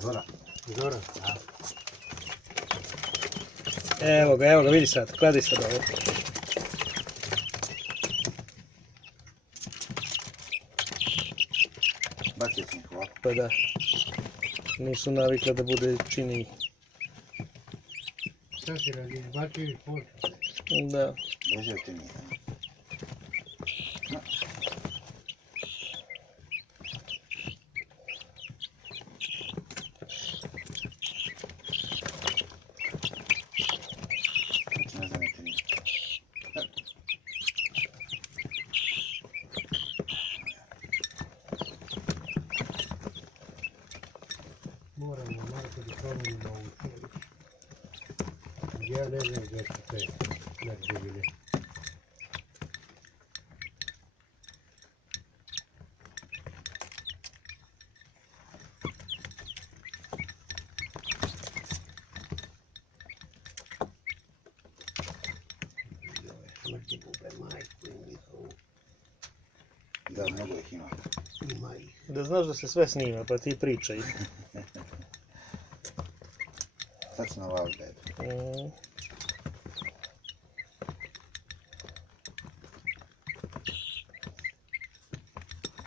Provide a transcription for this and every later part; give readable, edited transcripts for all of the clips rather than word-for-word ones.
Zora. Zora. Evo ga, vidi sad, kladi sad ovo. Bacio sam ih ovako. Pa da. Nisu navikle da bude čini. Šta si radi, izbacio iz posta? Da. Bežao ti nije. Znači ne znam ti nije. Moramo Marko da promenimo ovu cijelu. Ja ne znam gdje su te nadbudine. Smrti bube majku i njihovu. Da, mnogo ih ima. Ima ih. Da znaš da se sve snima, pa ti pričaj. Sad su na valu dedu.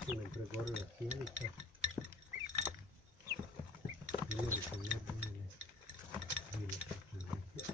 Tu nam pregorila sjenica. Imali smo nadbudine. Bili su sjenica.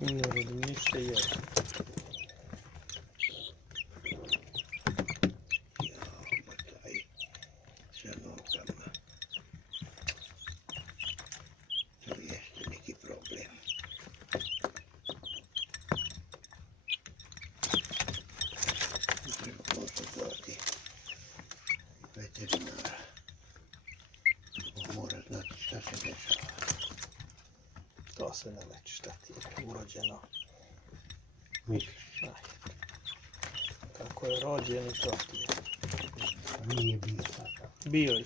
Ne radim ništa i još. Sa nogama. To jeste neki problem. Treba pozvati veterinara. On mora znati šta se dešava. To se ne leči, šta ti je urođeno. Misliš? Aj. Kako je rođen i to ti je. Nije bio takav. Bio je.